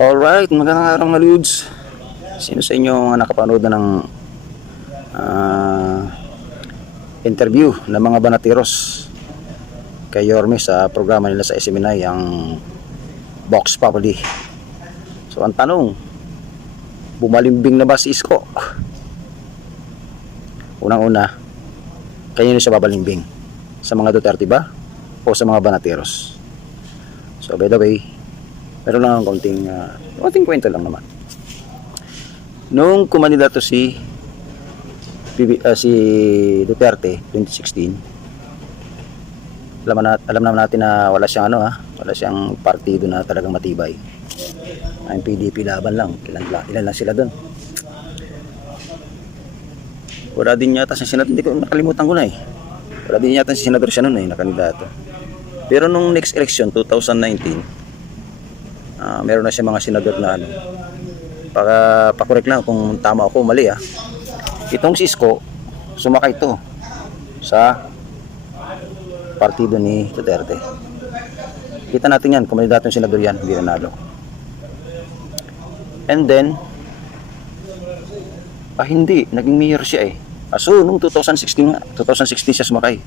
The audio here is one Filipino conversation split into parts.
Alright, magandang araw mga Ludes. Sino sa inyo ang nakapanood na ng interview ng mga Banateros kay Yorme sa programa nila sa SMNI, ang Vox Populi? So ang tanong, bumalimbing na ba si Isko? Unang-una, kanino siya babalimbing? Sa mga Duterte ba? O sa mga Banateros? So by the way, meron lang akong konting kwento lang naman. Nung kumandidato si Duterte 2016, alam naman natin na wala siyang partido na talagang matibay. Ang PDP laban lang, ilan lang sila doon. Wala din yata sa senador, hindi ko nakalimutan ko na eh. Wala din yata si senador siya noon eh, na kandidato. Pero nung next election 2019, meron na siya mga senador na pakorek lang kung tama ako mali itong si Isko sumakay to sa partido ni Duterte. Kita natin yan, kumandidato yung senador yan, hindi nanalo. And then hindi, naging mayor siya eh. So nung 2016 siya sumakay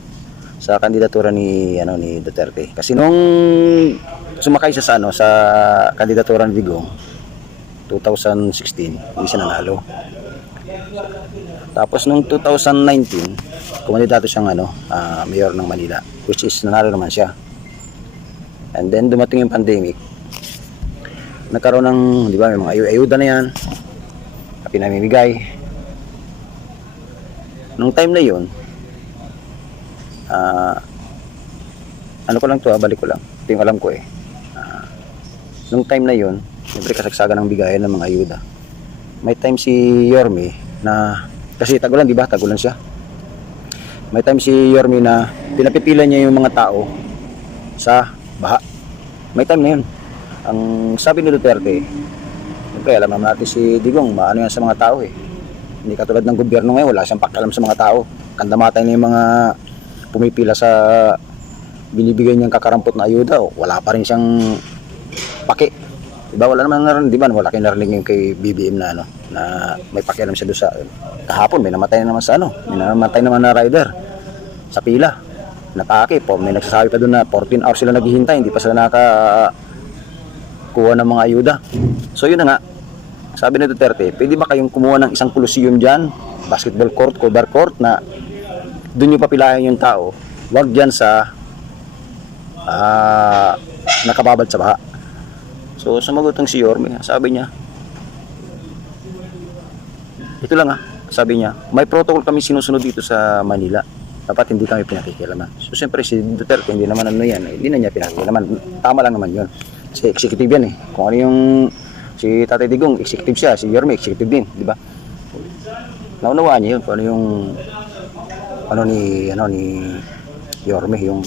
sa kandidatura ni Duterte. Kasi nung sumakay siya sa kandidatura ni Digong 2016, hindi siya nanalo. Tapos nung 2019, kumandidato siyang mayor ng Manila, which is nanalo naman siya. And then dumating yung pandemic. Nagkaroon ng, di ba, may mga ayuda na yan, pinamimigay. Nung time na yun, balik ko lang. Ito yung alam ko eh. Nung time na yun, siyempre kasagsagan ng bigayan ng mga ayuda. May time si Yorme na, kasi tagulan, di ba? Tagulan siya. May time si Yorme na pinapipilan niya yung mga tao sa baha. May time na yun. Ang sabi ni Duterte, siyempre alam naman natin si Digong, maano yan sa mga tao eh. Hindi katulad ng gobyerno ngayon, wala siyang pakialam sa mga tao. Kandamatay na yung mga pumipila sa binibigay niyang kakarampot na ayuda, wala pa rin siyang paki. Diba, wala naman di ba, wala kayong narinig yung kay BBM na may pakialam siya doon sa kahapon, may namatay na naman may namatay naman na rider sa pila. Natake po, may nagsasabi pa doon na 14 hours sila naghihintay, hindi pa sila nakakuha ng mga ayuda. So yun na nga, sabi ni Duterte, pwede ba kayong kumuha ng isang kolosseum dyan, basketball court, cover court, na doon yung papilayan yung tao, wag dyan sa nakababad sa baha. So sumagot ang si Yorme, sabi niya, ito lang sabi niya, may protocol kami sinusunod dito sa Manila, dapat hindi kami pinakikialaman. So siyempre si Duterte, hindi naman hindi na niya pinakikialaman, tama lang naman yun, kasi executive yan eh. Kung ano yung si Tatay Digong, executive siya, si Yorme executive din, di ba? Naunawaan niya yun kung ano ni Yorme, yung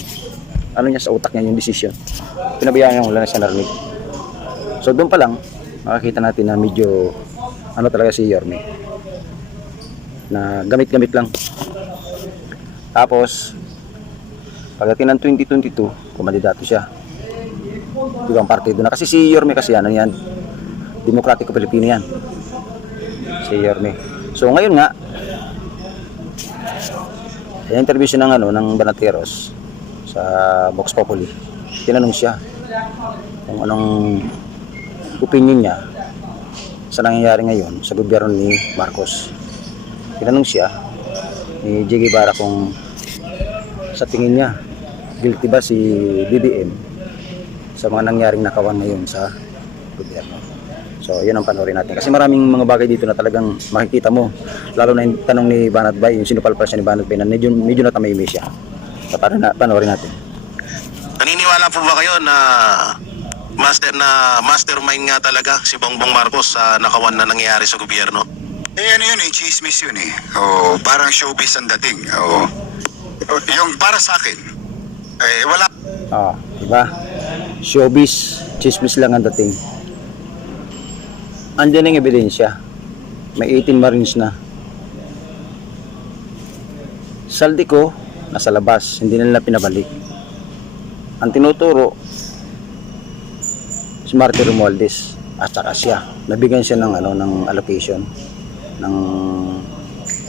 niya sa utak niya, yung decision. Pinabayaan niya, wala na siya narinig. So doon pa lang makikita natin na medyo talaga si Yorme, na gamit-gamit lang. Tapos pagdating ng 2022, kumandidato siya ibang partido na, kasi si Yorme kasi yan, Demokratiko Pilipino yan, si Yorme. So ngayon nga, interview siya ng Banateros sa Vox Populi. Tinanong siya kung anong opinion niya sa nangyayari ngayon sa gobyerno ni Marcos. Tinanong siya ni J. Guevara kung sa tingin niya guilty ba si BBM sa mga nangyaring nakawan ngayon sa gobyerno. So yun ang panoorin natin, kasi maraming mga bagay dito na talagang makikita mo, lalo na yung tanong ni Banat Bay, yung sinupalpal siya ni Banat Bay na medyo natamimi siya. So panoorin natin. Naniniwala po ba kayo na mastermind nga talaga si Bongbong Marcos sa nakawan na nangyayari sa gobyerno? Ano yun eh, chismis yun eh. Parang showbiz ang dating. Yung para sa akin, wala. Diba? Showbiz, chismis lang ang dating. Andiyan ang ebidensya. May 18 Marines na. Saldi ko, nasa labas, hindi nila pinabalik. Ang tinuturo si Marty Romualdez. at saka siya. Nabigyan siya ng ng allocation ng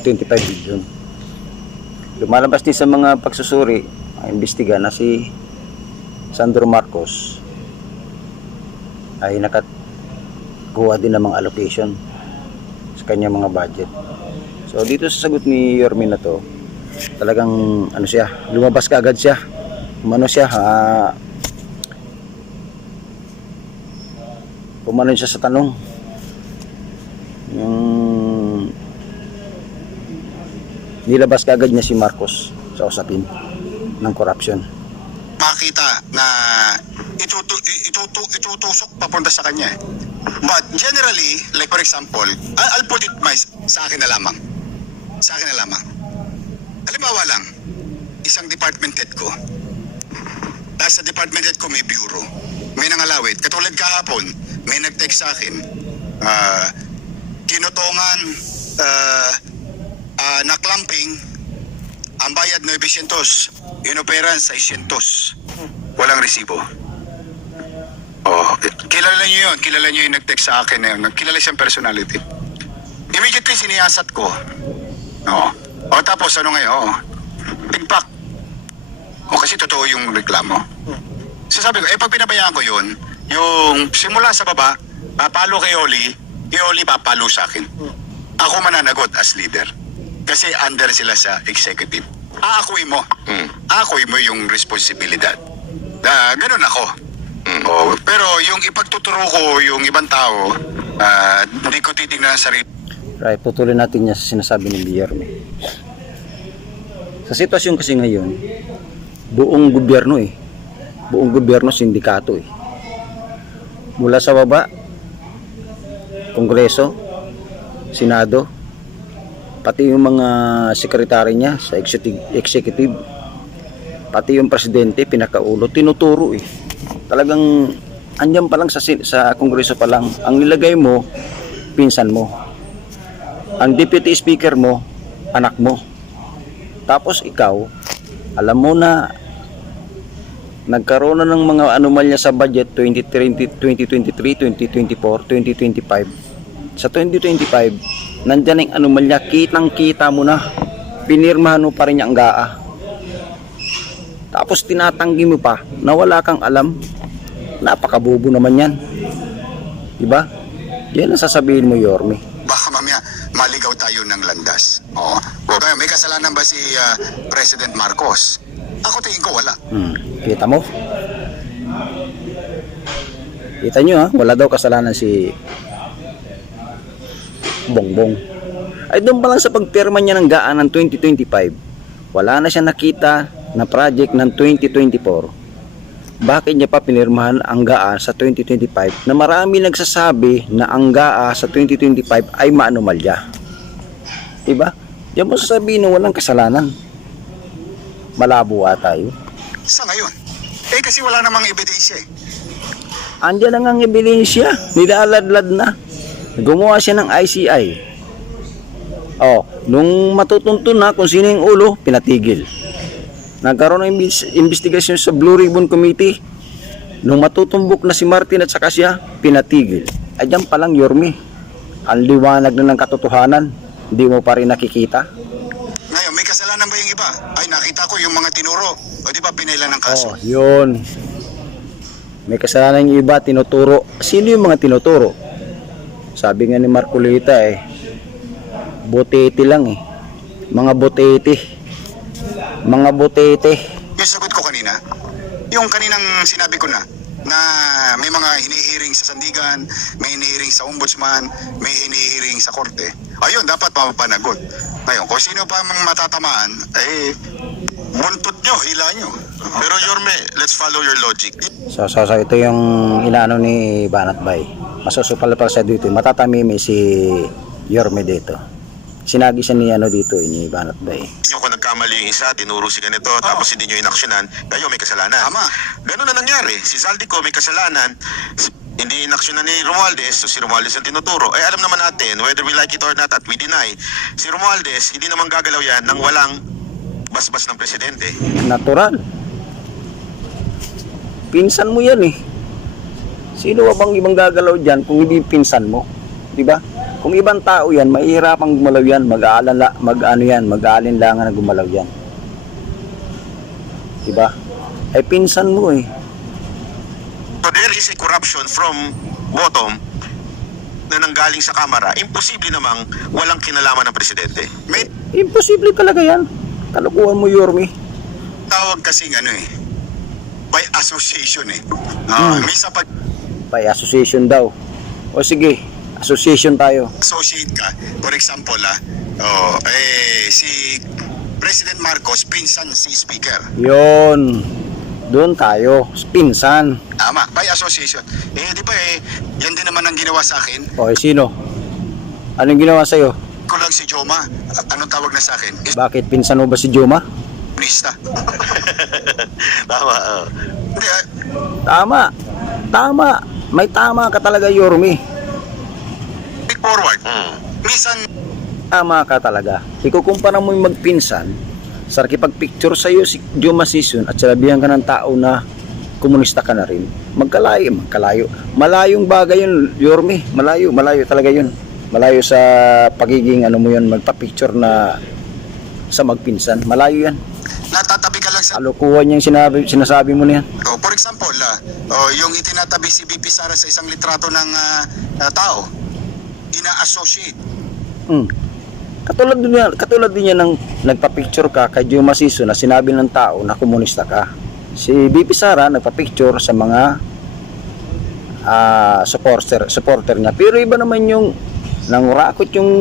25 billion. Lumalabas din sa mga pagsusuri, imbestiga na si Sandro Marcos ay nakakuha din ng mga allocation sa kanyang mga budget. So dito sa sagot ni Yorme na to, talagang siya, lumabas ka agad siya. Pumanon siya sa tanong. Yung nilabas ka agad niya si Marcos sa usapin ng corruption. Makita na itutusok papunta sa kanya. But generally, like for example, I'll put it sa akin na lamang. Sa akin na lamang. Halimbawa lang, isang department head ko. Dahil sa department head ko may bureau. May nangalawit. Katulad kahapon, may nag-text sa akin. Kinutongan, naklamping, ang bayad 900, inoperan 600. Walang resibo. Oh, kilala niyo yun. Kilala niyo yung nag-text sa akin na yun. Kilala siyang personality. Immediately siniyasat ko. Oo. O tapos ano ngayon? Oo. Tigpak. O kasi totoo yung reklamo. So sabi ko, pag pinabayaan ko yun, yung simula sa baba, papalo kay Oli papalo sa akin. Ako mananagot as leader. Kasi under sila sa executive. Aakuin mo. Aakuin mo yung responsibilidad. Ganun ako. Oh, pero yung ipagtuturo ko yung ibang tao, hindi ko titignan sa sarili. Right, tutuloy natin niya sa sinasabi ni Yorme. Sa sitwasyon kasi ngayon, buong gobyerno sindikato mula sa baba, Kongreso, Senado, pati yung mga sekretary niya sa executive, pati yung presidente, pinakaulo, tinuturo Talagang andyan pa lang sa Kongreso pa lang, ang nilagay mo, pinsan mo. Ang deputy speaker mo, anak mo. Tapos ikaw, alam mo na nagkaroon na ng mga anomalya sa budget 2023, 2024, 2025. Sa 2025, nandiyan ang anomalya, kitang-kita mo na. Pinirmahan mo pa rin ang GAA. Tapos tinatanggi mo pa na wala kang alam. Napakabobo naman yan. Diba? Yan ang sasabihin mo, Yorme. Baka mamaya maligaw tayo ng landas. Oo. May kasalanan ba si President Marcos? Ako tingin ko wala. Kita mo? Kita nyo wala daw kasalanan si Bongbong. Ay doon pa lang sa pagpirma niya ng GAA ng 2025, wala na siya nakita na project ng 2024. Bakit niya pa pinirmahan ang GAA sa 2025 na marami nagsasabi na ang GAA sa 2025 ay maanomalya? Diba? Diyan mo sasabihin na walang kasalanan. Malabo tayo. Sa ngayon. Kasi wala namang ebidensya Andiyan na nga ang ebidensya. Nilaladlad na. Gumawa siya ng ICI. Nung matutuntun na kung sino yung ulo, pinatigil. Nagkaroon ng investigasyon sa Blue Ribbon Committee. Nung matutumbok na si Martin at saka siya, pinatigil. Diyan pa lang, Yorme. Ang liwanag na ng katotohanan. Hindi mo pa rin nakikita. Ngayon, may kasalanan ba yung iba? Ay, nakita ko yung mga tinuro. O di ba pinailan ng kaso? Yun. May kasalanan yung iba, tinuturo. Sino yung mga tinuturo? Sabi nga ni Marcolita botete lang Mga botete. Mga botete. Yung sagot ko kanina, yung kaninang sinabi ko na may mga hinihiring sa sandigan, may hinihiring sa ombudsman, may hinihiring sa korte. Ayun, dapat mapapanagot. Ngayon, kung sino pa mang matatamaan, buntot nyo, hila nyo. Pero Yorme, let's follow your logic. So ito yung inaano ni Banat Bay. Masusupal pa siya dito. Matatamimi si Yorme dito. Sinagi siya ni dito ni Banat Bay. Kung nagkamali yung isa, tinuro si ganito, tapos hindi nyo inaksyonan, kayo may kasalanan. Tama. Ganun na nangyari. Si Saldico may kasalanan, hindi inaksyonan ni Romualdez, so si Romualdez ang tinuturo. Alam naman natin, whether we like it or not at we deny, si Romualdez, hindi naman gagalaw yan ng walang basbas ng presidente. Natural. Pinsan mo yan Sino ba bang ibang gagalaw dyan kung hindi pinsan mo? Di ba? Kung ibang tao yan, mahihirapang gumalaw yan, mag-aalinlangan na gumalaw yan. Di ba? Ay pinsan mo eh. So there is a corruption from bottom na nanggaling sa Kamara. Imposible namang walang kinalaman ng presidente. May Imposible talaga yan. Kalukuhan mo, Yorme. tawag kasing ano eh, by association eh. Minsan pag By association daw. O sige, association tayo. associate ka, for example si President Marcos, pinsan si Speaker. Yon. Doon tayo. Pinsan. Tama, by association. Di ba yan din naman ang ginawa sa akin. O sino? Anong ginawa sa'yo? Ko lang si Joma, anong tawag na sa akin? Bakit pinsan mo ba si Joma? Isnista. tama. Hindi, Tama. Tama. May tama ka talaga, Yorme. big forward. Minsan, Tama ka talaga. Ikukumpara mo yung magpinsan, sa nakipag-picture sa'yo si Joma Sison at sinabihan ka ng tao na komunista ka na rin. Magkalayo. Malayong bagay yun, Yorme. Malayo talaga yun. Malayo sa pagiging mo yun, magpa-picture sa magpinsan. Malayo yan. natatabi ka lang sa Kalokohan yung sinasabi mo na yan. For example, yung itinatabi si BP Sara sa isang litrato ng tao, ina-associate. Katulad din yan ng nagpa-picture ka kay Joma Sison na sinabi ng tao na komunista ka. Si BP Sara nagpa-picture sa mga supporter niya. Pero iba naman yung nangurakot yung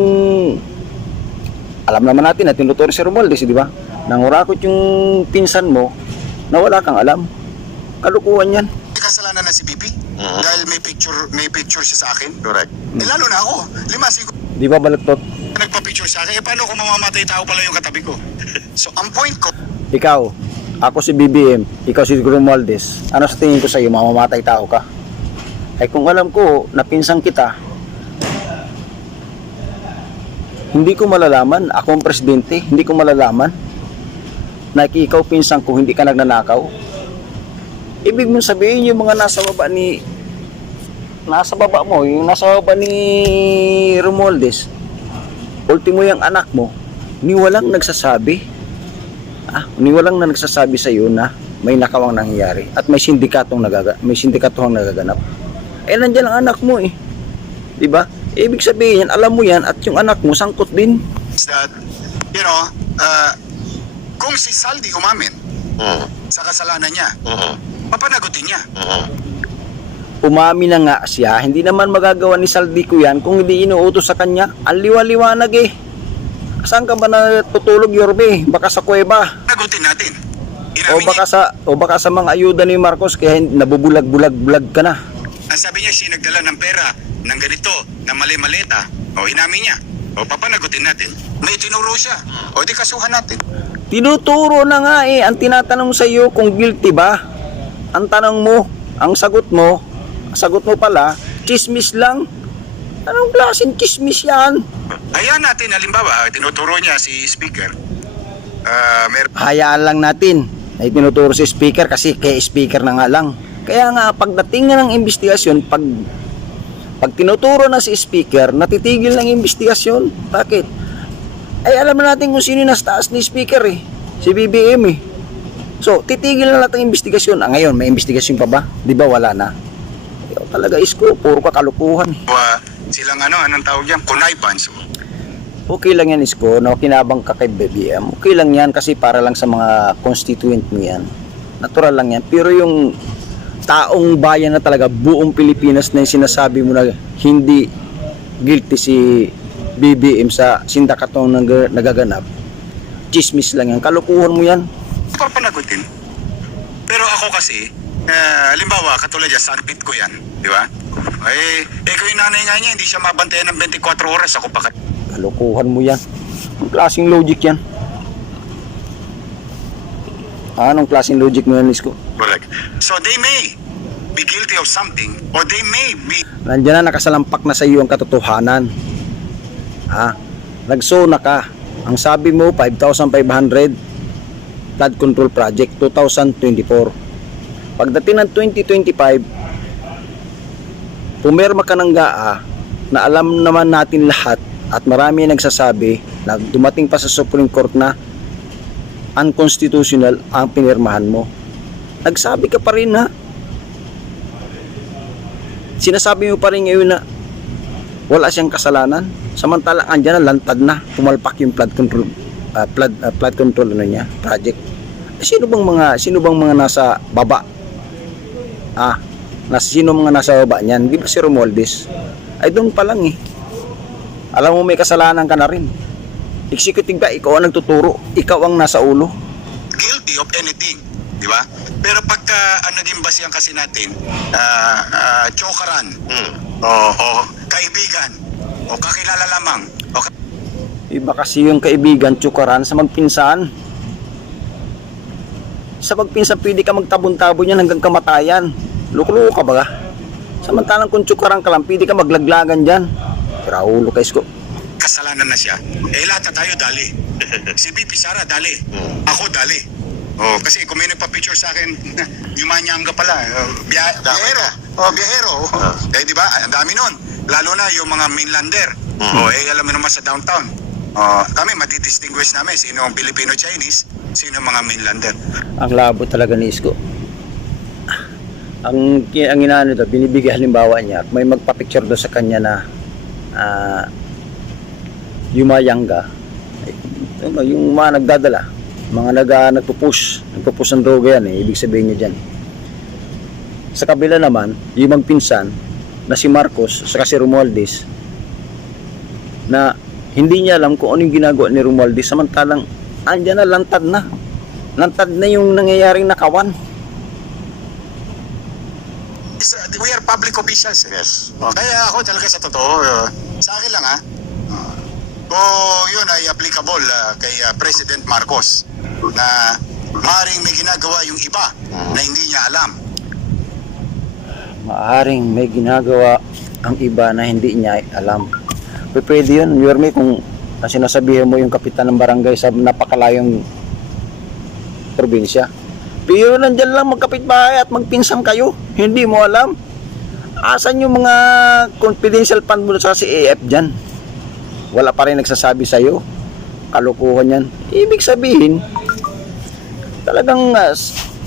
alam naman natin na tinuturo si Romualdez, di ba? Nangurakot yung pinsan mo na wala kang alam. Kalukuhan yan. Kasalanan na si BP dahil may picture siya sa akin. Correct. Lalo na ako. 5 siguro Di ba balagtot? nagpa-picture sa akin. Paano kung mamamatay tao pala yung katabi ko? So, ang point ko, Ikaw, ako si BBM, ikaw si Romualdez. Ano sa tingin ko sa iyo, mamamatay tao ka? Ay kung alam ko na pinsan kita, hindi ko malalaman, ako ang presidente, hindi ko malalaman na ikaw pinsan ko, hindi ka nagnanakaw. Ibig mong sabihin yung mga nasa baba mo, yung nasa baba ni Romualdez, ultimo yung anak mo, ni walang nagsasabi sa iyo na may nakawang nangyayari at may sindikatong nagaganap. Eh nandiyan ang anak mo eh. 'Di ba? Ibig sabihin, alam mo yan at yung anak mo sangkot din. is that, kung si Saldi umamin sa kasalanan niya, papanagutin niya. Umami na nga siya, hindi naman magagawa ni Saldico yan kung hindi inuutos sa kanya. Ang liwa-liwanag eh. Saan ka ba natutulog, Yorme? Baka sa kuweba. Panagutin natin. O baka sa mga ayuda ni Marcos kaya nabubulag-bulag ka na. Ang sabi niya, siya nagdala ng pera ng ganito, na mali-maleta. Inamin niya. Papanagutin natin. May tinuro siya. Di kasuhan natin. Tinuturo na nga eh. Ang tinatanong sa iyo kung guilty ba? Ang tanong mo, ang sagot mo pala, chismis lang. Anong klaseng chismis yan? Hayaan natin, halimbawa, tinuturo niya si Speaker. Hayaan lang natin na itinuturo si Speaker kasi kay Speaker na nga lang. Kaya nga, pagdating nga ng investigasyon, pag tinuturo na si Speaker, natitigil ng investigasyon. Bakit? Ay alam na natin kung sino yung nasa taas ni Speaker eh. Si BBM eh. So, titigil na natin ang investigasyon. Ngayon, may investigasyon pa ba? Di ba wala na? Talaga isko, puro kakalukuhan eh. Silang anong tawag yan? Connivance. Okay lang yan isko, no? Kinabang ka kay BBM. Okay lang yan kasi para lang sa mga constituent mo yan. Natural lang yan. Pero yung taong bayan na talaga, buong Pilipinas na yung sinasabi mo na hindi guilty si BBM sa sindikatong nagaganap, chismis lang yan. Kalukuhan mo yan. Papanagutin. Pero ako kasi, halimbawa, katulad yan, sandpit ko yan. Di ba? Kung yung nanay nga niya, hindi siya mabantayan ng 24 oras. Ako pa Kalukuhan mo yan. Anong klaseng logic yan? Anong klaseng logic mo yan, Isko? correct. So they may be guilty of something or they may be Nandiyan na, nakasalampak na sa iyo ang katotohanan. Nagsona ka. Ang sabi mo, 5,500 flood control project 2024. Pagdating ng 2025, pumirma ka ng GAA na alam naman natin lahat at marami nagsasabi na dumating pa sa Supreme Court na unconstitutional ang pinirmahan mo. Nagsabi ka pa rin ha. Sinasabi mo pa rin ngayon na wala siyang kasalanan. Samantala andyan na, lantad na, pumalpak yung flood control project. Sino bang mga nasa baba? Sino mga nasa baba niyan? Di ba si Romualdez? Ay doon pa lang eh. Alam mo may kasalanan ka na rin. Executive ka, ikaw ang nagtuturo, ikaw ang nasa ulo. Guilty of anything, di ba? Pero pagka ang naging basihan kasi natin, chokaran, o kaibigan, o kakilala lamang, Iba kasi yung kaibigan, tsukaran sa magpinsan. Sa magpinsan, pwede ka magtabon-tabon yan hanggang kamatayan. Luko-luko ka ba? Samantalang kung tsukaran ka lang, pwede ka maglaglagan dyan. Raulo ka isko. kasalanan na siya. Lahat na tayo dali. Si BP Sara dali. Ako dali. Kasi kung may nagpa-picture sa akin, Yumanyanga pala. Biyahero. Biyahero. Di ba? Ang dami nun. Lalo na yung mga mainlander. Alam mo naman sa downtown. Kami matidistinguish namin sino ang Filipino-Chinese, sino ang mga mainlander. Ang labo talaga ni Isko. Ang inaano daw, binibigay halimbawa niya, may magpa-picture daw sa kanya na Yumayanga, yung mga nagdadala, mga nagpupush ng droga yan ibig sabihin niya dyan. Sa kabila naman, yung magpinsan na si Marcos saka si Romualdez, na hindi niya alam kung anong ginagawa ni Romualdez, samantalang andyan na, lantad na yung nangyayaring nakawan. We are public officials. Yes. Kaya ako talaga sa totoo, sa akin lang kung yun ay applicable kay President Marcos na maaaring may ginagawa yung iba na hindi niya alam. Maaring may ginagawa ang iba na hindi niya alam. Pwede yun, Yorme, kung sinasabihan mo yung kapitan ng barangay sa napakalayong probinsya. Pero nandyan lang magkapitbahay at magpinsang kayo. Hindi mo alam. Asan yung mga confidential fund mo sa CAF dyan? Wala pa rin nagsasabi sa'yo. Kalukuhan yan. Ibig sabihin, talagang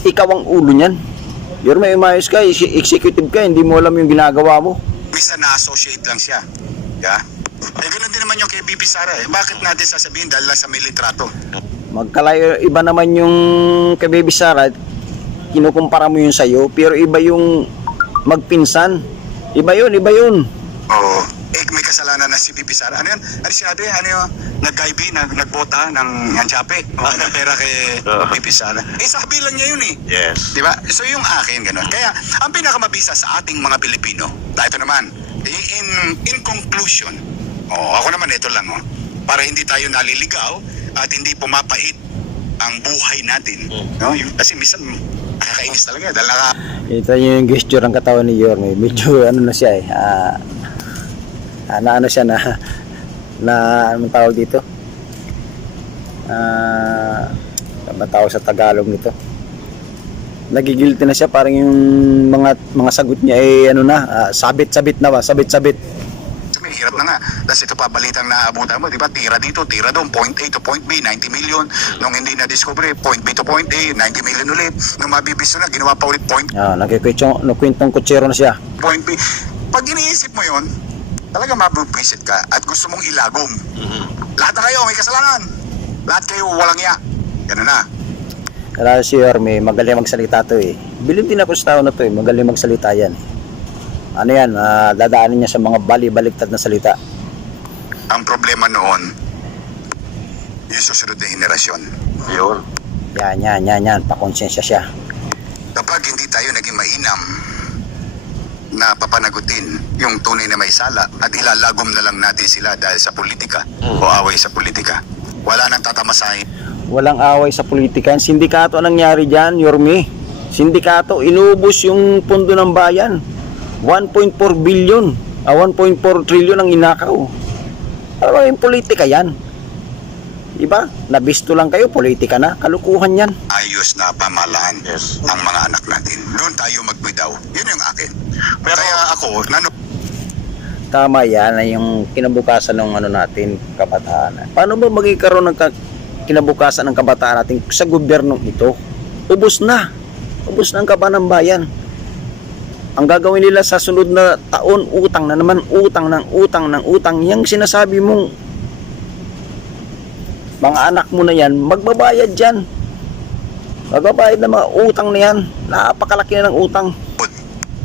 ikaw ang ulo niyan. Yorme, umayos ka, executive ka, hindi mo alam yung ginagawa mo. Minsan na-associate lang siya. Yeah? Ganun din naman yung kay BP Sara. Bakit natin sasabihin dahil lang sa may litrato? Magkalayo, iba naman yung kay Baby Sara, kinukumpara mo yun sa'yo, pero iba yung magpinsan. Iba yun. Oo. May kasalanan na si BP Sara. Ano yun? Ano sinabi? Ano yung nag-IB, nagbota ng Anchape? Ng pera kay BP Sara. Sabi lang niya yun Yes. Di ba? So yung akin, gano'n. Kaya, ang pinakamabisa sa ating mga Pilipino, ito naman, in conclusion, ako naman ito lang, para hindi tayo naliligaw at hindi pumapait ang buhay natin. No? Kasi minsan, nakakainis talaga. Ito yung gesture ng katawan ni Yorme. Medyo ano na siya ano siya na anong tawag dito? Tawag sa Tagalog nito. Nagigilty na siya, parang yung mga sagot niya sabit-sabit na ba? Sabit-sabit. May hirap na nga. Tapos ito pa balitang naabutan mo, di ba? Tira dito, tira doon, point A to point B, 90 million. Nung hindi na-discover, point B to point A, 90 million ulit. Nung mabibisto na, ginawa pa ulit Nagkwentong kutsero na siya. Point B. Pag iniisip mo yon, talaga mabubwisit ka at gusto mong ilagom. Lahat na kayo may kasalanan. Lahat kayo walang iya. Ganun na. Kaya si Yorme, magaling magsalita to Bilib din ako sa tao na to magaling magsalita yan. Ano yan, dadaanin niya sa mga bali-baliktad na salita. Ang problema noon, yung susunod na henerasyon. Yun. Yan. Pakonsensya siya. Kapag hindi tayo naging mainam na papanagutin yung tunay na may sala at ilalagom na lang natin sila dahil sa politika o away sa politika, wala nang tatamasahin. Walang away sa politika. Sindikato ang nangyari dyan, Yorme. Sindikato, inubos yung pundo ng bayan. 1.4 billion, 1.4 trillion ang inakaw. Pero yung politika yan. Diba? Nabisto lang kayo, politika na. Kalukuhan yan. Ayos na pamahalaan ang mga anak natin. Doon tayo magbidaw. Yun yung akin. Kaya ako, Tama yan ay yung kinabukasan ng ano natin, kabataan. Paano ba magkakaroon ng kinabukasan ng kabataan natin sa gobyernong ito? Ubus na. Ubus na ang kaba ng bayan. Ang gagawin nila sa sunod na taon, utang na naman, utang ng utang ng utang. Yang sinasabi mong mga anak mo na yan, magbabayad dyan. Magbabayad ng mga utang na yan. Napakalaki na ng utang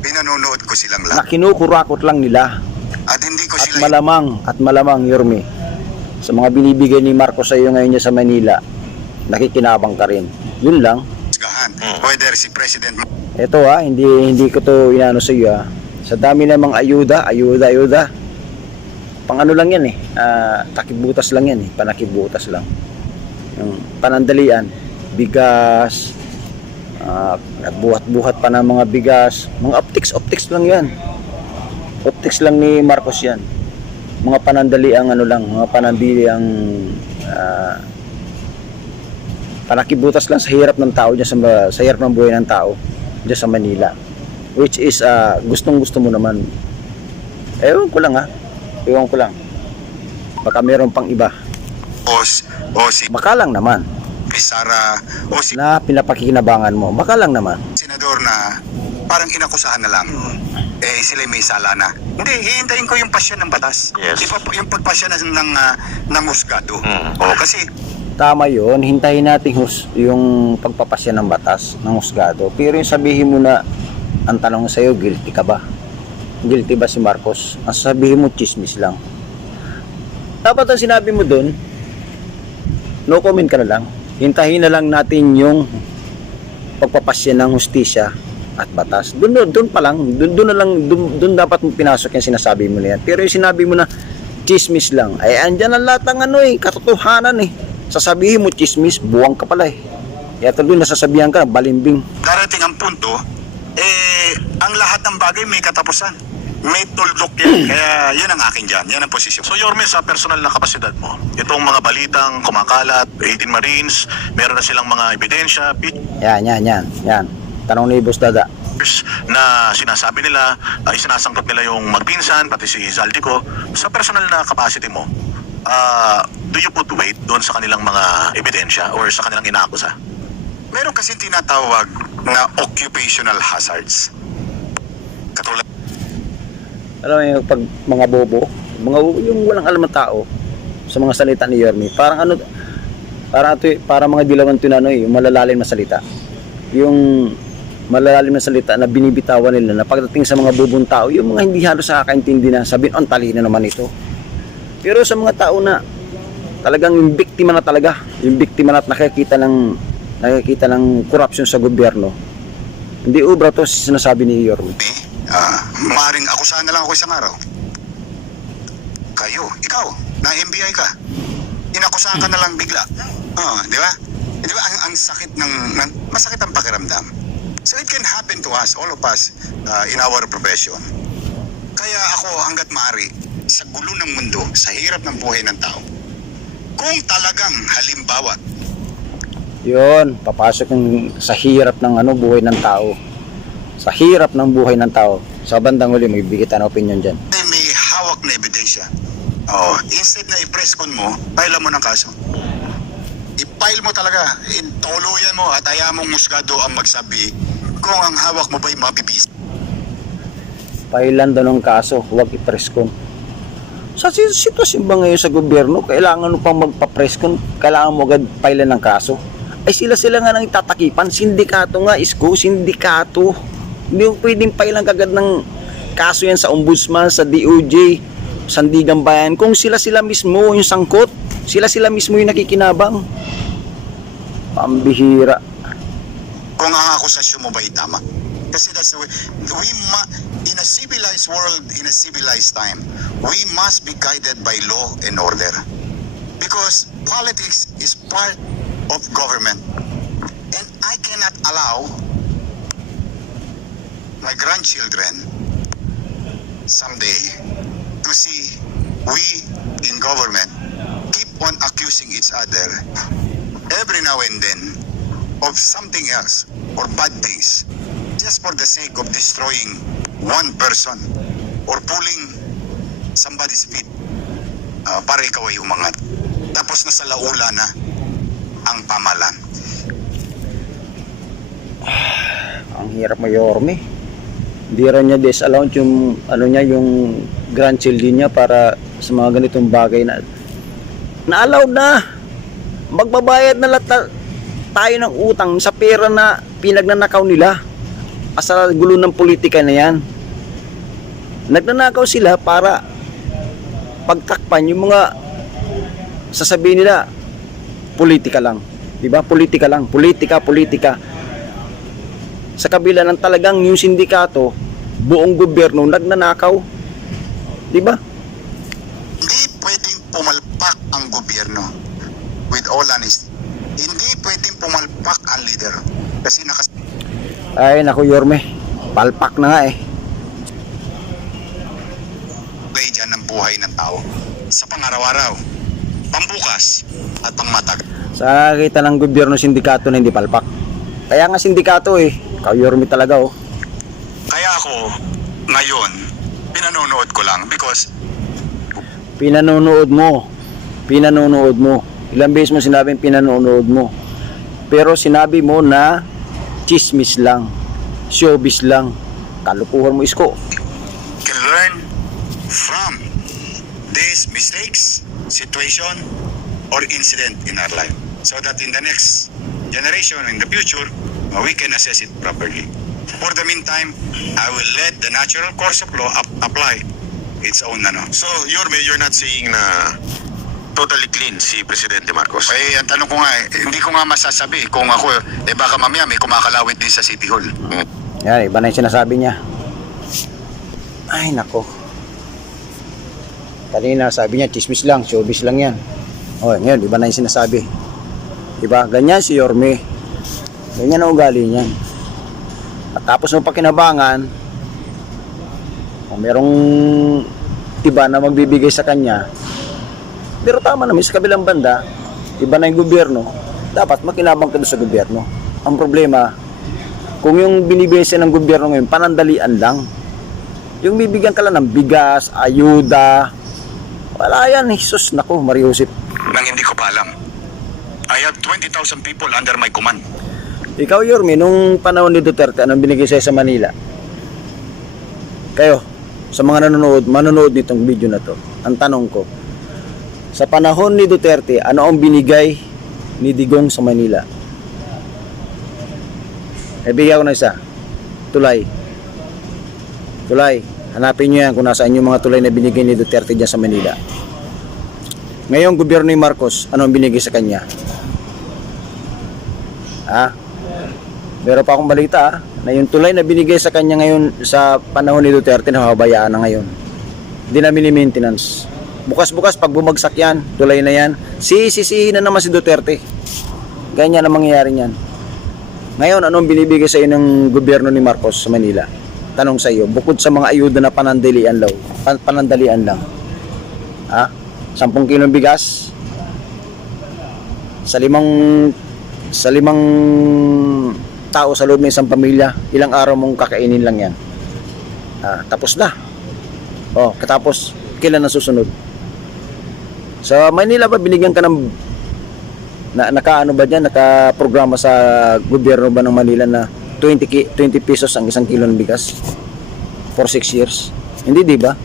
Pinanonood ko silang na lahat. kinukurakot lang nila. At hindi ko At sila malamang, Yorme, sa mga binibigay ni Marcos sa iyo ngayon sa Manila, nakikinabang ka rin. Yun lang. husgahan. Whether si President Ito hindi ko to inano sa iyo Sa dami namang ayuda. Pang ano lang yan takibutas lang yan panakibutas lang. Yung panandalian, bigas, buhat-buhat pa ng mga bigas, mga optics lang yan. Optics lang ni Marcos yan. Mga panandaliang mga panandaliang panakibutas lang sa hirap ng tao diyan sa hirap ng buhay ng tao diyan sa Manila. Which is gustong-gusto mo naman. Ewan ko lang. Baka meron pang iba. o si Baka lang naman Sara o si na pinapakikinabangan mo. Baka lang naman. senador na parang inakusahan na lang. Sila may sala na. Hindi, hihintayin ko yung pasya ng batas. Yes. Yung pagpasya ng husgado. Kasi Tama yun, hintayin natin yung pagpapasya ng batas ng husgado. Pero yung sabihin mo na, ang tanong sa'yo, guilty ka ba? Guilty ba si Marcos? Ang sabihin mo, chismis lang. Dapat ang sinabi mo dun, no comment ka na lang. Hintayin na lang natin yung pagpapasya ng hustisya at batas. Doon pa lang, doon dapat mo pinasok yung sinasabi mo na yan. Pero yung sinabi mo na chismis lang, ay andyan ang lahat ng katotohanan Sasabihin mo chismis, buwang ka pala Kaya tuloy nasasabihan ka, balimbing. darating ang punto, ang lahat ng bagay may katapusan. May tuldok yan. Kaya yan ang akin dyan. Yan ang posisyon. So Yorme, sa personal na kapasidad mo, itong mga balitang kumakalat, 18 Marines, meron na silang mga ebidensya, Yan. Tanong ni Boss Dada. pictures na sinasabi nila, ay sinasangkot nila yung magpinsan, pati si Zaldico. Sa personal na capacity mo, do you put weight doon sa kanilang mga ebidensya or sa kanilang inaakusa? Meron kasi tinatawag na occupational hazards. Katulad Alam mo yung pag mga bobo, yung walang alam ng tao sa mga salita ni Yorme, parang mga dilawan tunano yung malalalim na salita. Yung malalalim na salita na binibitawan nila na pagdating sa mga bobong tao, yung mga hindi halos nakakaintindi na sabihin, ang talino naman ito. Pero sa mga tao na talagang yung biktima na talaga, yung biktima na at nakikita ng corruption sa gobyerno, hindi ubra to sinasabi ni Yorme. maaaring akusahan na lang ako isang araw. Ikaw, na MBI ka. Inakusahan ka na lang bigla. Di ba? Di ba ang sakit masakit ang pakiramdam. So it can happen to us, all of us, in our profession. Kaya ako hanggat maaari, sa gulo ng mundo, sa hirap ng buhay ng tao, kung talagang halimbawa, Yun, papasok yung sa hirap ng buhay ng tao. Sa hirap ng buhay ng tao. Sa bandang huli, may bigitan na opinion dyan. may hawak na ebidensya, instead na i-press con mo, file mo ng kaso. I-file mo talaga, tuluyan mo at ayaw mong musgado ang magsabi kung ang hawak mo ba'y mabibis. Pailan daw ng kaso, huwag i-preskon. Sa sitwasyon ba ngayon sa gobyerno, kailangan mo pang magpa-preskon, kailangan mo agad pailan ng kaso. Ay sila nga nang itatakipan, sindikato nga, sindikato. Hindi mo pwedeng pailan kagad ng kaso yan sa ombudsman, sa DOJ, Sandigan Bayan, kung sila mismo yung sangkot, sila mismo yung nakikinabang. Pambihira. Kung ang akusasyon mo ba'y tama. Kasi that's the way, in a civilized world, in a civilized time, we must be guided by law and order. Because politics is part of government. And I cannot allow my grandchildren someday to see we in government keep on accusing each other every now and then of something else or bad things just for the sake of destroying one person or pulling somebody's feet para ikaw ay umangat. Tapos nasa laula na ang pamalan. Ang hirap mo, Yorme. Hindi rin niya disallowed yung ano niya, yung grandchildren niya para sa mga ganitong bagay na allowed na. Magbabayad na tayo ng utang sa pera na pinagnanakaw nila. Asa gulo ng politika na yan. Nagnanakaw sila para pagtakpan yung mga sasabihin nila politika lang. 'Di ba? Politika lang, politika. Sa kabila ng talagang yung sindikato, buong gobyerno nagnanakaw. 'Di ba? Hindi pwedeng pumalpak ang gobyerno. With all honesty. Hindi pwedeng pumalpak ang leader. Kasi Ay, naku, Yorme. Palpak na nga eh. nakasabay dyan ng buhay ng tao. Sa pangaraw-araw, pambukas, at pangmatagal. Sa kita ng gobyerno, sindikato na hindi palpak. Kaya nga sindikato eh. Ikaw, Yorme talaga oh. Kaya ako, ngayon, pinanonood ko lang because Pinanonood mo. Ilang beses mo sinabing pinanonood mo. Pero sinabi mo na chismis lang, showbiz lang. Kalukuhan mo, Isko. can learn from these mistakes, situation, or incident in our life. So that in the next generation, in the future, we can assess it properly. For the meantime, I will let the natural course of law apply its own So, you're not saying na totally clean si Presidente Marcos? Eh, ang tanong ko nga, hindi ko nga masasabi kung ako, baka mamaya may kumakalawit din sa City Hall. Yan, iba na yung sinasabi niya. Ay, nako. Kanina sabi niya, chismis lang, showbiz lang yan. O, ngayon, iba na yung sinasabi. Diba? Ganyan si Yorme. Ganyan ang ugali niyan. At tapos mo pakinabangan, kung merong iba na magbibigay sa kanya, pero tama naman, sa kabilang banda, iba na yung gobyerno, dapat makinabang ka doon sa gobyerno. Ang problema, kung yung binibigay ng gobyerno ngayon, panandalian lang. Yung bibigyan ka lang ng bigas, ayuda, wala yan, Jesus, naku, Mariusip. Nang hindi ko pa alam. I have 20,000 people under my command. Ikaw, Yorme, nung panahon ni Duterte, anong binigay sa'yo sa Manila? Kayo, sa mga manonood nitong video na to, ang tanong ko, sa panahon ni Duterte, ano ang binigay ni Digong sa Manila? Bigyan ko na isa. Tulay. Hanapin nyo yan kung nasaan yung mga tulay na binigay ni Duterte dyan sa Manila. Ngayong gobyerno ni Marcos, ano ang binigay sa kanya? Meron pa akong balita na yung tulay na binigay sa kanya ngayon sa panahon ni Duterte, nahabayaan na ngayon. Hindi na mini-maintenance. Bukas-bukas pag bumagsak yan, tulay na yan, sisihin na naman si Duterte. Ganyan ang mangyayari niyan. Ngayon, anong binibigay sa iyo ng gobyerno ni Marcos sa Manila? Tanong sa iyo, bukod sa mga ayuda na panandalian lang. 10 kilong bigas sa limang tao sa loob ng isang pamilya, ilang araw mong kakainin lang yan. Tapos na. Katapos, kailan na susunod? Sa Manila ba, binigyan ka ng nakaprograma sa gobyerno ba ng Manila na 20 pesos ang 1 kilo ng bigas for 6 years? Hindi, di ba?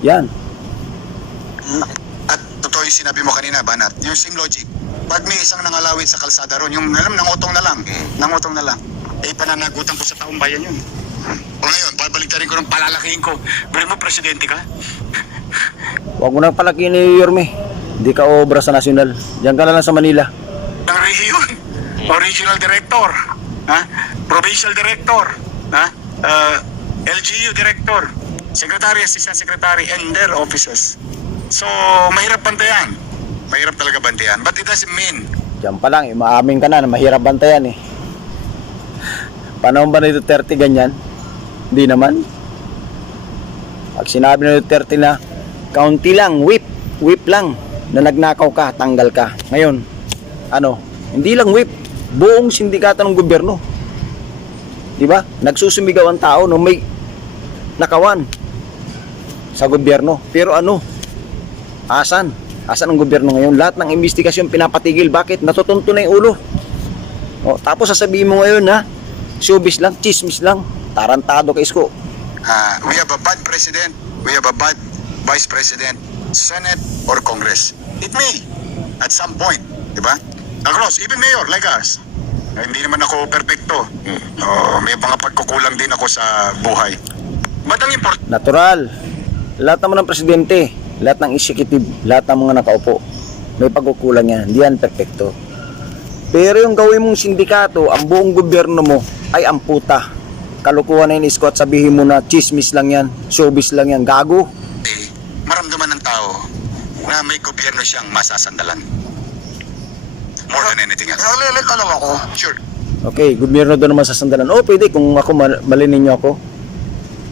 Yan. At totoo yung sinabi mo kanina, Banat, yung same logic. Pag may isang nangalawit sa kalsada ron, yung nangutong na lang, pananagutan ko sa taong bayan yun. O ngayon, pabaligtarin ko ng palalakihin ko. Bili mo, presidente ka? Huwag mo nang palakihin ni Yorme. Hindi ka obra sa nasyonal. Diyan ka na lang sa Manila. Ang rehiyon, original director, provincial director, LGU director, secretary, assistant secretary, and their officers. So, mahirap bantayan. Mahirap talaga bantayan. But it doesn't mean Diyan pa lang, maamin ka na mahirap bantayan eh. Panahon ba ni Duterte ganyan? Hindi naman. Pag sinabi ni Duterte na kaunti lang, whip lang, na nagnakaw ka, tanggal ka. Ngayon, hindi lang whip, buong sindikato ng gobyerno. Di ba? Nagsusumigaw ang tao nung may nakawan. sa gobyerno. Pero ano? Asan? Asan ang gobyerno ngayon? Lahat ng investigasyon pinapatigil. Bakit? Natutunto na yung ulo. O, tapos sasabihin mo ngayon na showbiz lang, chismis lang. Tarantado ka, Isko. We have a bad president, we have a bad vice president, Senate or Congress. It may, at some point, di ba? Across, even mayor like us. Hindi naman ako perfecto. May mga pagkukulang din ako sa buhay. But ang important, Natural. Lahat naman ng presidente, lahat ng executive, lahat ng mga nakaupo, may pagkukulang yan. Hindi yan perfecto. Pero yung gawin mong sindikato, ang buong gobyerno mo ay ang puta. Kalukuhan na yun, Isko, at sabihin mo na chismis lang yan, showbiz lang yan, gago. maramdaman ng tao na may gobyerno siyang masasandalan. More than anything else. May tanong ako. Sure. Okay, gobyerno doon naman sa sandalan. Oh, pwede kung ako malinin niyo ako.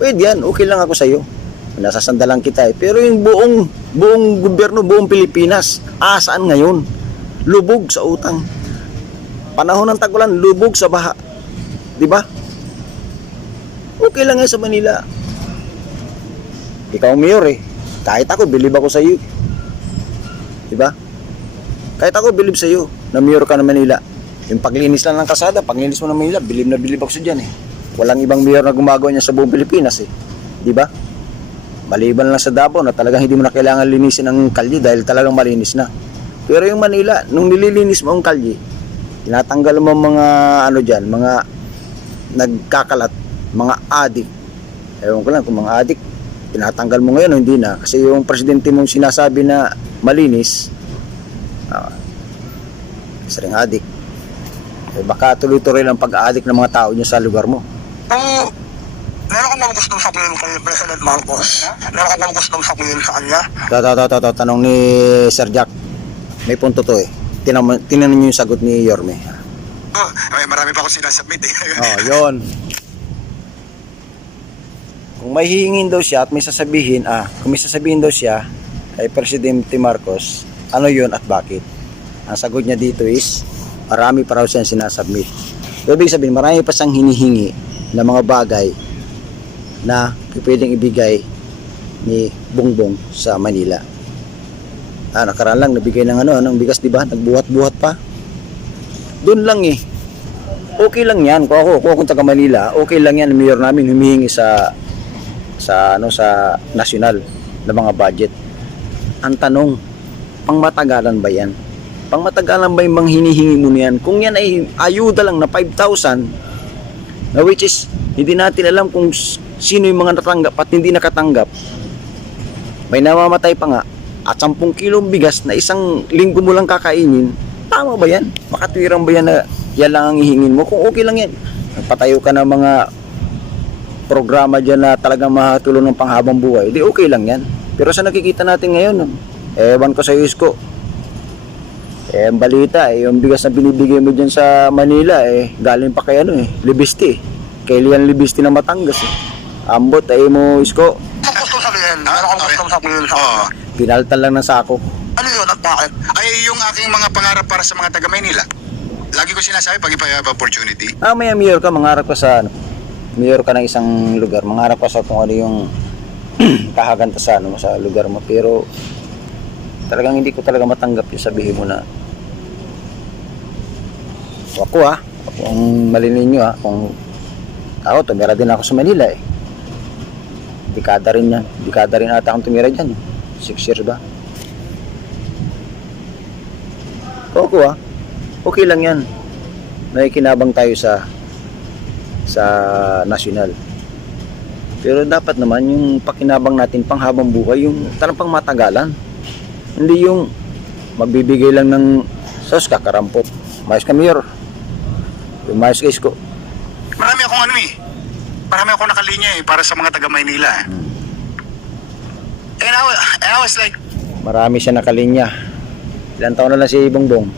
Pwede yan, okay lang ako sa iyo. Nasasandalan kita eh. Pero yung buong gobyerno, buong Pilipinas, saan ngayon? Lubog sa utang. Panahon ng tagulan, lubog sa baha. 'Di ba? Okay lang yan sa Manila. Ikaw mayor eh. Kahit ako, believe ako sa iyo. 'Di ba? Kahit ako, believe sa iyo na mayor ka ng Manila. Yung paglinis lang ng kalsada, paglinis mo ng Manila, believe na believe ako sa diyan eh. Walang ibang mayor na gumagawa niya sa buong Pilipinas eh. 'Di ba? Maliban lang sa Davao na talagang hindi mo na kailangan linisin ang kalye dahil talagang malinis na. Pero yung Manila, nung nililinis mo ang kalye, tinatanggal mo mga ano diyan, mga nagkakalat, mga adik. Ewan ko lang kung mga adik, tinatanggal mo ngayon o hindi na. Kasi yung presidente mong sinasabi na malinis, isa ring adik. Eh, baka tuloy-tuloy lang pag-aadik ng mga tao niya sa lugar mo. Meron ka bang gustong sabihin kay President Marcos? Meron ka bang gustong sabihin sa kanya? Tanong ni Sir Jack. May punto to eh. Tinanong niyo yung sagot ni Yorme. Marami pa ako sinasubmit eh. Oh, yon. Kung may hihingin daw siya at may sasabihin, kung may sasabihin daw siya kay Presidente Marcos, ano yon at bakit? Ang sagot niya dito is, marami pa raw siyang sinasubmit. Ibig sabihin, marami pa siyang hinihingi na mga bagay na pwedeng ibigay ni Bongbong sa Manila. Nakaraan lang nabigay ng ng bigas, di ba? Nagbuhat-buhat pa. Doon lang eh. Okay lang 'yan. Kung ako taga Manila, okay lang 'yan, mayor namin humihingi sa national na mga budget. Ang tanong, pangmatagalan ba 'yan? Pangmatagalan ba 'yung mga hinihingi mo niyan? Kung 'yan ay ayuda lang na 5,000, na which is hindi natin alam kung sino yung mga natanggap at hindi nakatanggap. May namamatay pa nga at 10 kilong bigas na isang linggo mo lang kakainin. Tama ba yan? Makatwirang ba yan na yan lang ang hihingin mo? Kung okay lang yan, patayo ka ng mga programa dyan na talagang makatulong ng panghabang buhay, di okay lang yan. Pero sa nakikita natin ngayon, ewan ko sa Isko, ang balita, yung bigas na binibigay mo dyan sa Manila, galing pa kay Libisti. Kay Lian Libisti na Batangas. Ambot, mo Isko. Ano gustong sabihin? Meron ka gustong sabihin sa kanya? Pinaltan lang ng sako. Ano yun at bakit? Ay, yung aking mga pangarap para sa mga taga Maynila. Lagi ko sinasabi, pag ipayab opportunity. May mayor ka, mangarap ka sa mayor ka ng isang lugar, mangarap ka sa kung ano yung kahaganta sa sa lugar mo. Pero talagang hindi ko talaga matanggap yung sabihin mo na ako kung malinin nyo kung ako tumira din ako sa Manila dekada rin yan, dekada rin ata akong tumira dyan 6 years ba. Okay lang yan. Nakikinabang tayo sa national. Pero dapat naman yung pakinabang natin panghabang buhay, yung talagang matagalan. Hindi yung magbibigay lang ng sos kakarampot. Mayos ka mayor. Yung mayos ka Isko. Marami akong marami akong nakalinya para sa mga taga Maynila. And I was like, Marami siya nakalinya. Ilang taon na lang si Bongbong?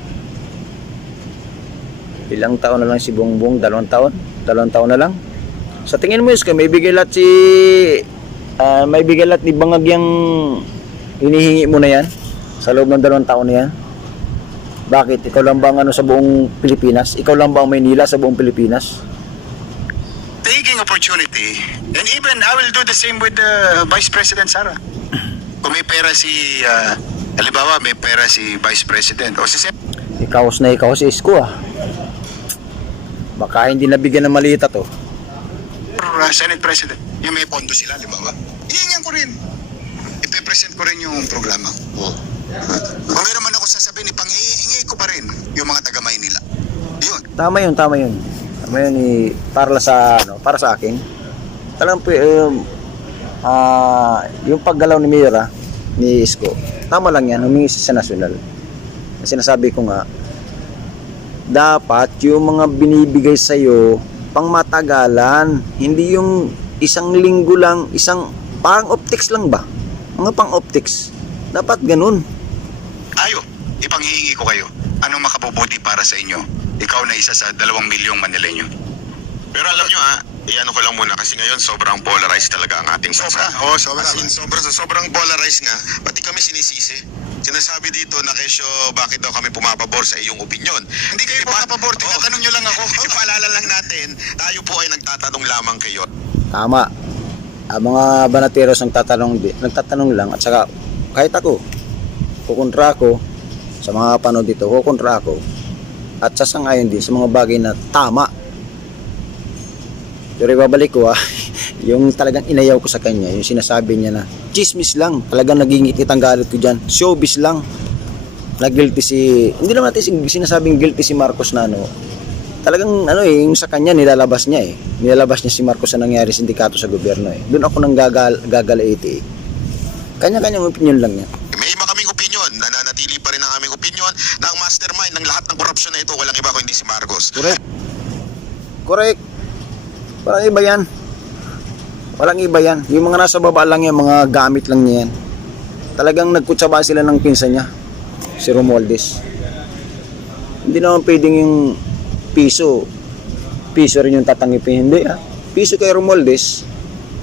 Ilang taon na lang si Bongbong? 2 taon? 2 taon na lang? Sa tingin mo Isko, may bigay lahat ni Bangag yung hinihingi mo na yan? Sa loob ng 2 taon na yan? Bakit? Ikaw lang ba ang sa buong Pilipinas? Ikaw lang ba ang Maynila sa buong Pilipinas? taking opportunity, and even I will do the same with Vice President Sara. Kung may pera si, halimbawa may pera si Vice President o si Ikaos na ikaw si Isko ah. Baka hindi nabigyan ng malita to. Senate President, yung may pondo sila, halimbawa, hihingan ko rin. Ipe-present ko rin yung programa. Kung meron man ako sasabihin, ipanghihingi ko pa rin yung mga taga-Maynila. Yun. Tama yun. Tama yun para sa para sa akin. Talagang yung paggalaw ni Mira ni Isko, tama lang yan, humingi sa nasyonal. Sinasabi ko nga, dapat yung mga binibigay sa'yo pang matagalan, hindi yung isang linggo lang, parang optics lang ba? Mga pang optics. Dapat ganun. Ayo, ipanghihingi ko kayo. Anong makabubuti para sa inyo? Ikaw na isa sa 2 milyong Manileño. Pero alam nyo iano ko lang muna kasi ngayon sobrang polarized talaga ang ating bansa. Oo, sobra. As in, sobrang polarized nga. Pati kami sinisisi. Sinasabi dito na kesyo bakit daw kami pumapabor sa iyong opinyon. Hindi kayo pumapabor, tinatanong nyo lang ako. Ipaalala lang natin, tayo po ay nagtatanong lamang kayo. Tama. Ang mga banateros nagtatanong lang, at saka kahit ako, kukontra ako sa mga panood dito, kukontra ako at sasangayon din sa mga bagay na tama. Pero ibabalik ko yung talagang inayaw ko sa kanya, yung sinasabi niya na chismis lang, talagang nagingit ang galit ko dyan, showbiz lang na guilty hindi naman natin sinasabing guilty si Marcos na talagang yung sa kanya nilalabas niya si Marcos sa nangyari sindikato sa gobyerno doon ako nang gagalaiti kanya-kanyang opinion lang niya. May iba kaming opinion, nananatili pa rin ang aming opinion na ang mastermind ng lahat ng korupsyon na ito walang iba kundi si Marcos. Correct. Walang iba yan. Yung mga nasa baba lang yan, mga gamit lang niya yan. Talagang nagkutsaba sila ng pinsan niya, si Romualdez. Hindi naman pwedeng yung piso rin yung tatangipin. Hindi piso kay Romualdez,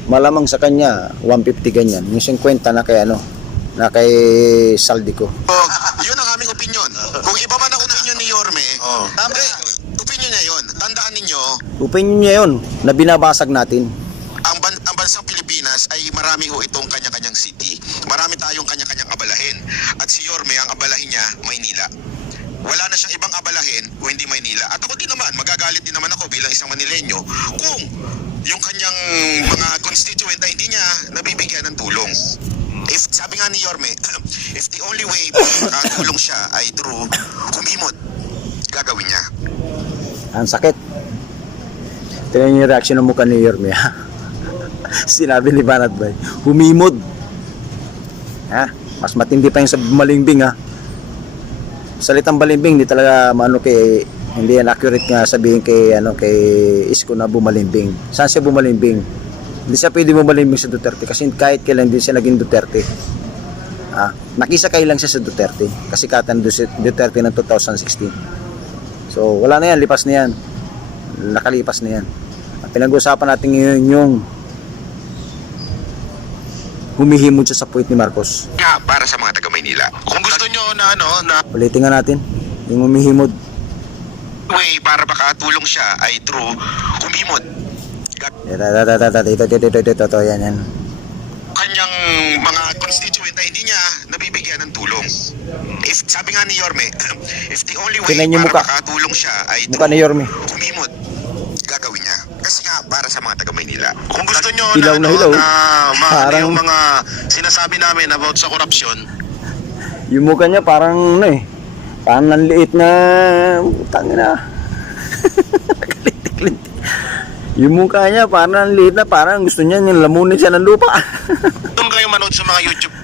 malamang sa kanya 150 ganyan. Yung 50 na kay Saldico. Yun ang aming opinion. Kung iba man ang opinion ni Yorme, opinion niya yun. Tandaan ninyo, Opinion niya yun na binabasag natin. ang bansang Pilipinas ay marami ho itong kanya-kanyang city. Marami tayong kanya-kanyang abalahin. At si Yorme, ang abalahin niya, Maynila. Wala na siyang ibang abalahin kung hindi Maynila. At ako din naman, magagalit din naman ako bilang isang Manileño kung yung kanyang mga constituent ay hindi niya nabibigyan ng tulong. Sabi nga ni Yorme, if the only way makakatulong siya ay through humimod, gagawin niya. Ang sakit. Tingnan yung reaction ng mukha ni Yorme. Sinabi ni Banat Bay, humimod. Mas matindi pa yung sa bumalimbing Salitang balimbing, hindi talaga hindi yan accurate nga sabihin kay Isko na bumalimbing. Saan siya bumalimbing? Hindi siya pwede bumalimbing sa Duterte kasi kahit kailan din siya naging Duterte. Nakisakay lang siya sa Duterte kasi katan Duterte ng 2016. So wala na yan, lipas na yan. Nakalipas na yan. At pinag-usapan natin ngayon yung humihimod siya sa puwit ni Marcos. Nga, para sa mga taga-Maynila. Kung gusto nyo na Ulitin nga natin, yung humihimod. way para makatulong siya ay through humimod. Ito, yan. Kanyang mga constituent ay hindi niya nabibigyan ng tulong. Sabi nga ni Yorme, if the only way Tingnan niyo para mukha. makatulong siya ay Mukha ni Yorme. humimod, gagawin niya. Kasi nga, para sa mga taga-Maynila. Kung gusto nyo Hilaw na hilaw. Parang- yung mga sinasabi namin about sa korupsyon, Yung mukha niya parang parang nanliit na tangina. Lintik-lintik. Yung mukha niya parang nanliit na parang gusto niya lamunin siya ng lupa. doon kayo manood sa mga YouTube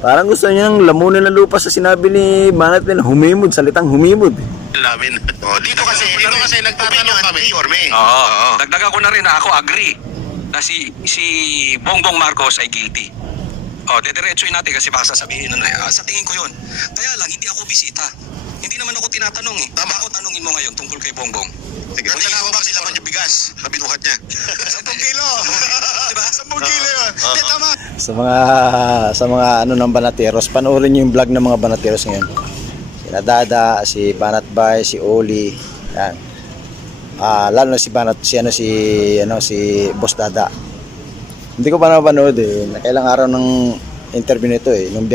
Parang gusto niya lamunin ng lupa sa sinabi ni Banat na humimod, salitang humimod. namin. Dito kasi nagtatanong kami, Yorme. Oo. Dagdagan ko na rin na ako agree na si Bongbong Marcos ay guilty. Dediretsuin natin kasi baka sasabihin sa tingin ko yun. Kaya lang, hindi ako bisita. Hindi naman ako tinatanong Tama ako tanungin mo ngayon tungkol kay Bongbong. Sige, tingin ko ba nilaman yung bigas na binuhat niya? 10 kilo. Diba? 10 kilo yun. Hindi, tama. Sa mga ng Banateros, panoorin niyo yung vlog ng mga Banateros ngayon. Si Dada, si Banat Bay, si Oli. Yan. Lalo na si Banat, si Boss Dada. Hindi ko pa napanood eh. Nakailang araw ng interview nito eh. Nung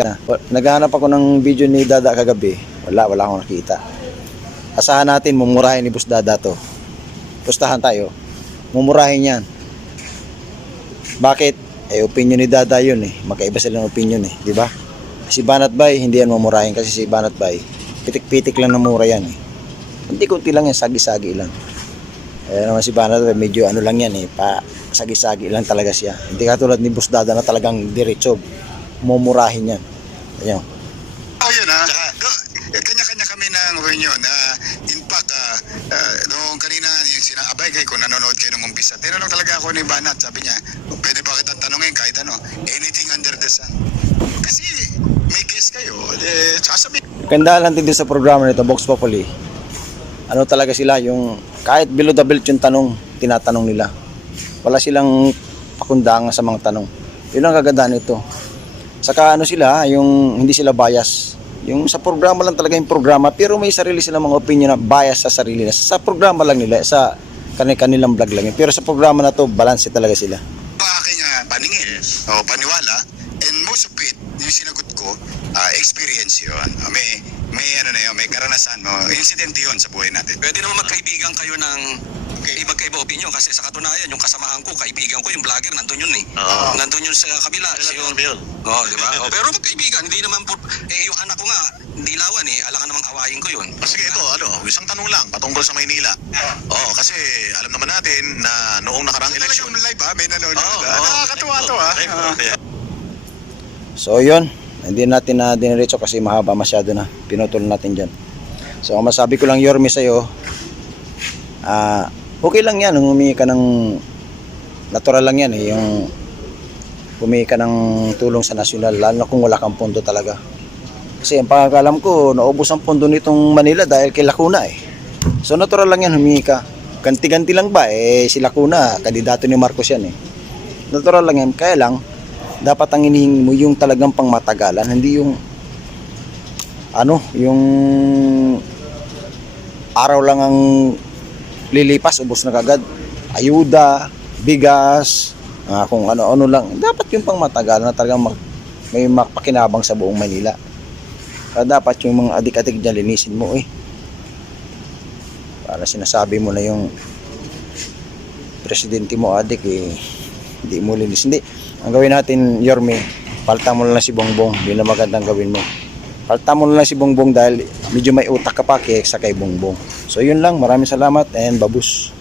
naghahanap ako ng video ni Dada kagabi. Wala akong nakita. Asahan natin, mumurahin ni Boss Dada to. Pustahan tayo. Mumurahin yan. Bakit? Opinion ni Dada yun eh. Magkaiba sila ng opinion eh. Di ba? Si Banat Bay, hindi yan mumurahin kasi si Banat Bay, pitik-pitik lang na mura yan eh. Hindi kunti lang yan, sagi-sagi lang. Naman si Banat Bay, medyo ano lang yan eh. Sagi-sagi lang talaga siya. Hindi katulad ni Boss Dada na talagang diretso. Mumurahin yan. Ayan. Yun ha. Kanya-kanya kami ng opinion. In fact, noong kanina yung sinaabay kayo kung nanonood kayo nung umpisa, tinanong talaga ako ni Banat. Sabi niya, pwede ba kitang tanongin kahit ano? Anything under the sun. Kasi may guess kayo, sasabihin. Ganda lang din sa programa nito, Vox Populi. Ano talaga sila, yung kahit below the belt yung tanong, tinatanong nila. Wala silang pakundangan sa mga tanong. Yun ang kagandahan nito. Saka ano sila, yung hindi sila bias. Yung sa programa lang talaga yung programa, pero may sarili silang mga opinion na bias sa sarili nila. Sa programa lang nila, sa kanilang vlog lang yun. Pero sa programa na to, balance talaga sila. Aking paningin o paniwala, and most of it, yung sinagot ko, experience yun. May ano na yun, may karanasan mo. Incident yun sa buhay natin. Pwede naman magkaibigan kayo ng magkaiba opinion kasi sa katunayan, yung kasamahan ko, kaibigan ko, yung vlogger, nandun yun eh. Nandun yun sa kabila. Oo, di ba? Pero magkaibigan, hindi naman po, yung anak ko nga, hindi lawan eh, alangan namang awayin ko yun. Sige, ito, isang tanong lang patungkol sa Maynila. Kasi alam naman natin na noong nakarang eleksyon. Talagang live may nanonood. Nakakatuwa to So yun, hindi natin na diniretso kasi mahaba masyado na. Pinutol natin dyan. So ang masabi ko lang, Yorme, sa'yo, okay lang yan, humingi ka ng natural lang yan eh, yung humingi ka ng tulong sa nasyonal, lalo na kung wala kang pondo talaga. Kasi ang pagkakalam ko, naubos ang pondo nitong Manila dahil kay Lacuna eh. So natural lang yan, humingi ka. Ganti-ganti lang ba eh, si Lacuna, kandidato ni Marcos yan eh. Natural lang yan, kaya lang dapat ang hinihingi mo yung talagang pangmatagalan, hindi yung yung araw lang ang lilipas, ubos na kagad. Ayuda, bigas, kung ano-ano lang. Dapat yung pangmatagalan na talagang may mapakinabang sa buong Manila. Kaya dapat yung mga adik-adik dyan, linisin mo eh. Para sinasabi mo na yung presidente mo adik eh, hindi mo linis. Hindi. Ang gawin natin, Yorme, palta mo lang si Bongbong. Yun ang magandang gawin mo. Palta mo lang si Bongbong dahil medyo may utak ka pa kaya sa kay Bongbong. So yun lang, maraming salamat and babus.